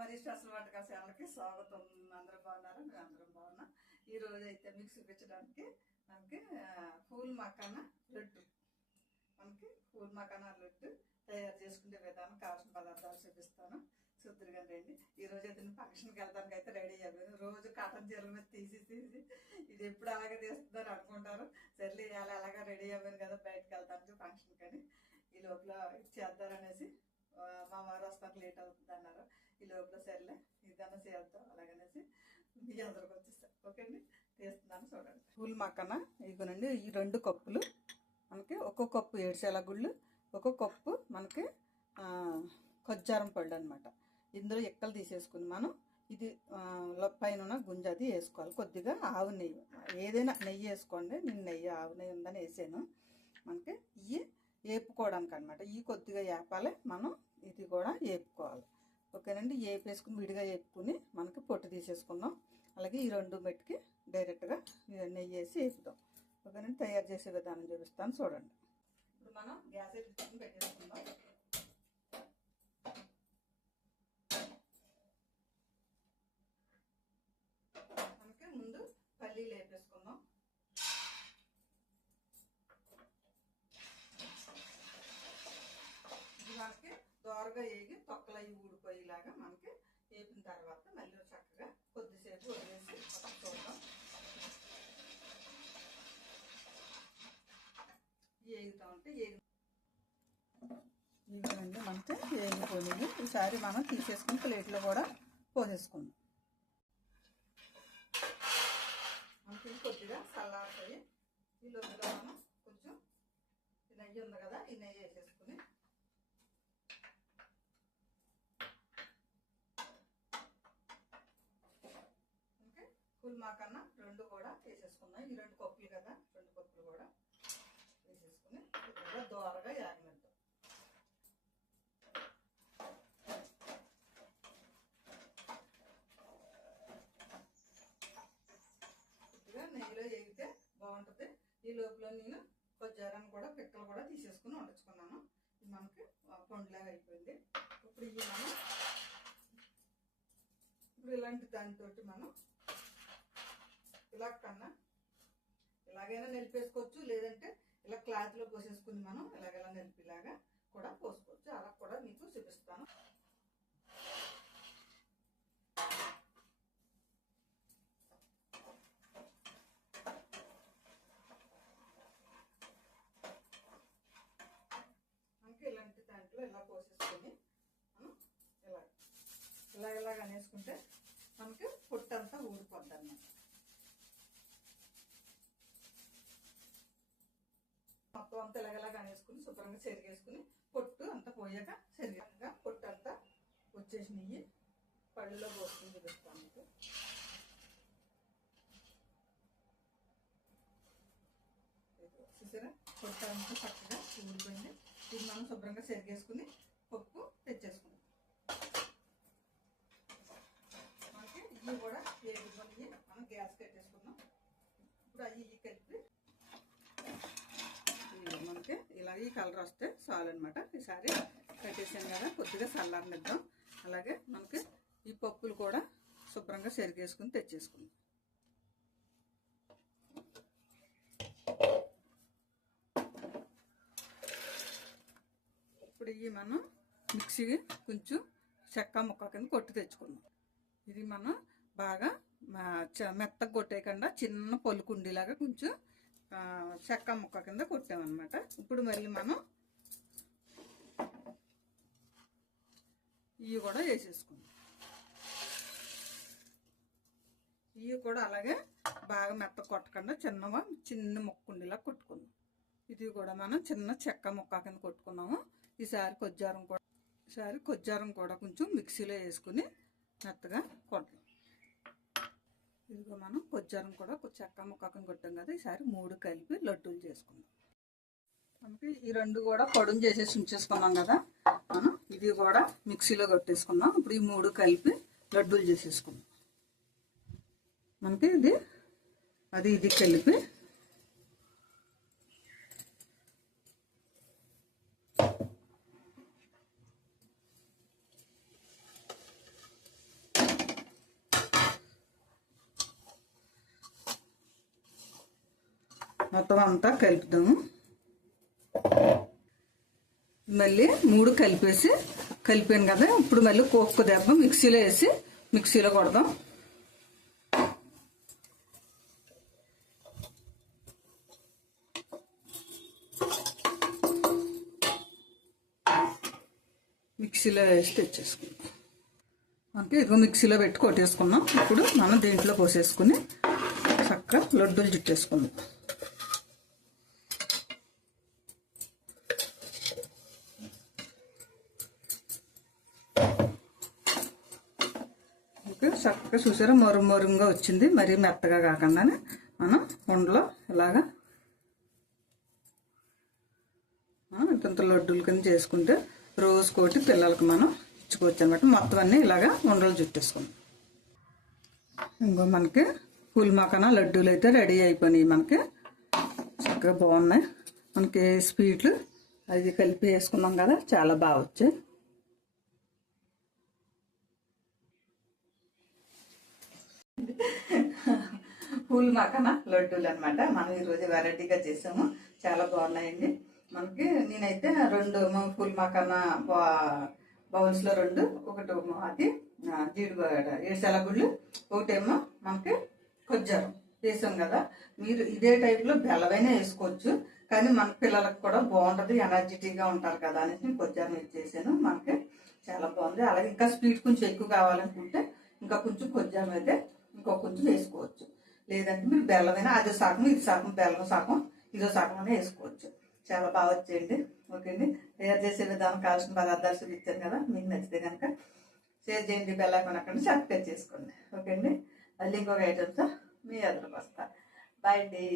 మరి స్పెషల్ వంటకాల ఛానల్కి స్వాగతం. అందరూ బాగున్నారు, మేము అందరం బాగున్నాం. ఈ రోజు అయితే మీకు చూపించడానికి మనకి పూల్ మకానా లడ్డు తయారు చేసుకునే విధానం, కావాల్సిన పదార్థాలు చూపిస్తాను. చూద్దరుగా రండి. ఈ రోజు అయితే ఫంక్షన్కి వెళ్తానికి అయితే రెడీ అయ్యాను. రోజు కాటన్ చీరల మీద తీసి ఇది ఎప్పుడు అలాగే తీస్తున్నారు అనుకుంటారు. సర్లే అలాగా రెడీ అయ్యాను కదా, బయటకు వెళ్తానికి ఫంక్షన్ కానీ ఈ లోపల చేద్దారనేసి మా వారు వస్తానికి లేట్ అవుతుంది అన్నారు. ఈ లోపల సర్లే ఇదన్నా చేద్దాం అలాగనేసి మీ అందరికి వచ్చేస్తాను. ఓకే అండి, తీస్తున్నాను చూడండి. పూల్ మక్కన ఇదిగోనండి. ఈ 2 కప్పులు మనకి, ఒక్కొక్క కప్పు ఏడుచేల గుళ్ళు, ఒక్కొక్క కప్పు మనకి ఖజ్జారం పళ్ళు అనమాట. ఇందులో ఎక్కలు తీసేసుకుని మనం ఇది పైన గుంజ అది వేసుకోవాలి. కొద్దిగా ఆవు నెయ్యి, ఏదైనా నెయ్యి వేసుకోండి. నేను నెయ్యి, ఆవు నెయ్యి ఉందని వేసాను. మనకి ఇవి వేపుకోవడానికి అనమాట. ఇవి కొద్దిగా వేపాలి మనం, ఇది కూడా వేపుకోవాలి. ఓకేనండి. వేపేసుకుని విడిగా వేపుకుని మనకి పొట్టు తీసేసుకుందాం. అలాగే ఈ 2 మెట్టుకి డైరెక్ట్గా నెయ్యి వేసి వేపుదాం. ఓకేనండి. తయారు చేసే విధానం చూపిస్తాను చూడండి. ఇప్పుడు మనం గ్యాస్ ఎత్తుకుని పెట్టేసుకుందాం. మనకి ముందు పల్లీలు వేపేసుకుందాం. మనకి దోరగా వేగి తొక్కలు అవి ఊడిపోయేలాగా మనకి వేపిన తర్వాత మళ్ళీ చక్కగా కొద్దిసేపు వదిలేసి చూద్దాం. వేగుతూ ఉంటే ఇవ్వండి మనకి వేగిపోయింది. ఈసారి మనం తీసేసుకుని ప్లేట్లో కూడా పోసేసుకుందాం. మనకి కొద్దిగా చల్లారుతాయి. ఈ లోపల మనం కొంచెం నెయ్యి ఉంది కదా, ఈ నెయ్యి వేసేసుకుని పూల్ మకానా 2 కూడా వేసేసుకున్నాం. ఈ 2 కప్పులు కదా, 2 కప్పులు కూడా వేసేసుకుని కొద్దిగా దోరగా యాగనిద్దాం. కొద్దిగా నెయ్యిలో వేగితే బాగుంటుంది. ఈ లోపల నేను ఖజ్జారాన్ని కూడా, పిక్కలు కూడా తీసేసుకుని వండుకున్నాను. ఇది మనకి పండులాగా అయిపోయింది. ఇప్పుడు ఇవి మనం ఇలాంటి దానితోటి మనం కన్నా ఇలాగైనా నిలిపేసుకోవచ్చు, లేదంటే ఇలా క్లాత్లో పోసేసుకుని మనం ఇలాగెలా నిలిపిలాగా కూడా పోసుకోవచ్చు. అలా కూడా మీకు చూపిస్తాను. మనకి ఇలాంటి దాంట్లో ఇలా పోసేసుకొని మనం ఇలాగ అనేసుకుంటే మనకి పొట్టంతా ఊడిపోద్ది అన్నమాట. మొత్తం అంతా ఇలాగలాగా అనేసుకుని శుభ్రంగా చెరిగేసుకుని పొట్టు అంతా పోయాక చెరిగా పొట్టు అంతా వచ్చేసినవి పళ్ళలో పోసుకుని చూపిస్తాను మీకు. చూసారా, పొట్టు అంతా చక్కగా ఊడిపోయింది. ఇది మనం శుభ్రంగా చెరిగేసుకుని పప్పు తెచ్చేసుకుందాం. మనకి ఇవి కూడా వేగుకొని మనం గ్యాస్ కట్టేసుకున్నాం. ఇప్పుడు అవి కలిపి మనకి ఇలా ఈ కలర్ వస్తే చాలు అనమాట. ఈసారి కట్టేసాను కదా, కొద్దిగా చల్లారనిద్దాం. అలాగే మనకి ఈ పప్పులు కూడా శుభ్రంగా చెరిగేసుకుని తెచ్చేసుకుందాం. ఇప్పుడు ఇవి మనం మిక్సీకి కొంచెం చెక్క ముక్క కింద కొట్టి తెచ్చుకుందాం. ఇది మనం బాగా మెత్తగా కొట్టేయకుండా చిన్న పొలుకుండేలాగా కొంచెం చెక్క ముక్క కింద కొట్టామన్నమాట. ఇప్పుడు మళ్ళీ మనం ఇవి కూడా వేసేసుకుందాం. ఇవి కూడా అలాగే బాగా మెత్త కొట్టకుండా చిన్న ముక్కుండేలా కొట్టుకుందాం. ఇది కూడా మనం చిన్న చెక్క ముక్క కింద కొట్టుకున్నాము. ఈసారి కొజ్జారం కూడా కొంచెం మిక్సీలో వేసుకుని మెత్తగా కొడదాం. ఇదిగో మనం కొజ్జారం కూడా చెక్క ముక్కని కొట్టాం కదా, ఈసారి 3 కలిపి లడ్డూలు చేసుకుందాం. మనకి ఈ 2 కూడా పొడుం చేసేసి ఉంచేసుకున్నాం కదా, మనం ఇది కూడా మిక్సీలో కొట్టేసుకుందాం. ఇప్పుడు ఈ 3 కలిపి లడ్డూలు చేసేసుకుందాం. మనకి ఇది కలిపి మొత్తం అంతా కలుపుదాము. మళ్ళీ 3 కలిపాను కదా. ఇప్పుడు మళ్ళీ ఒక్క దెబ్బ మిక్సీలో వేసి మిక్సీలో కొడదాం. మిక్సీలో వేసి తెచ్చేసుకుందాం. అంటే ఇదిగో మిక్సీలో పెట్టి కొట్టేసుకున్నాం. ఇప్పుడు మనం దీంట్లో పోసేసుకుని చక్కగా లడ్డూలు చుట్టేసుకుందాం. చక్కగా చూసారా మరుగా వచ్చింది. మరీ మెత్తగా కాకుండానే మనం ఉండలో ఇలాగా ఇంత లడ్డూలు కింద చేసుకుంటే రోజుకోటి పిల్లలకి మనం ఇచ్చుకోవచ్చు అనమాట. మొత్తం అన్నీ ఇలాగా ఉండలు చుట్టేసుకుందాం. ఇంకో మనకి పూల్ మకానా లడ్డూలు అయితే రెడీ అయిపోయినాయి. మనకి చక్కగా బాగున్నాయి. మనకి స్వీట్లు అది కలిపి వేసుకున్నాం కదా, చాలా బాగా వచ్చాయి. పూల్ మకానా లడ్డూలు అనమాట. మనం ఈరోజు వెరైటీగా చేసాము. చాలా బాగున్నాయండి. మనకి నేనైతే 2 పూల్ మకానా బౌల్స్లో 2, ఒకటి అది ఏడుశెలగుళ్ళు, ఒకటేమో మనకి కొజ్జారం వేసాం కదా. మీరు ఇదే టైప్లో బెల్లమైనా వేసుకోవచ్చు, కానీ మన పిల్లలకు కూడా బాగుంటుంది, ఎనర్జెటిక్గా ఉంటారు కదా అనేసి నేను కొజ్జారం ఇచ్చేసాను. మనకి చాలా బాగుంది. అలాగే ఇంకా స్వీట్ కొంచెం ఎక్కువ కావాలనుకుంటే ఇంకా కొంచెం కొజ్జారం అయితే కొంచెం వేసుకోవచ్చు. లేదంటే మీరు బెల్లమైనా అదో సగం ఇది సగం, బెల్లం సగం ఇదో సగం అయినా వేసుకోవచ్చు. చాలా బాగా వచ్చేయండి. ఓకే అండి. తయారు చేసే విధానం కావాల్సిన పదార్థాలు చూపించాను కదా. మీకు నచ్చితే కనుక షేర్ చేయండి, బెల్ ఐకాన్ అక్కడ సబ్స్క్రైబ్ చేసుకోండి. ఓకే అండి. మళ్ళీ ఇంకొక ఐటమ్స్ మీ ఎదురుకు వస్తా. బాయ్ అండి.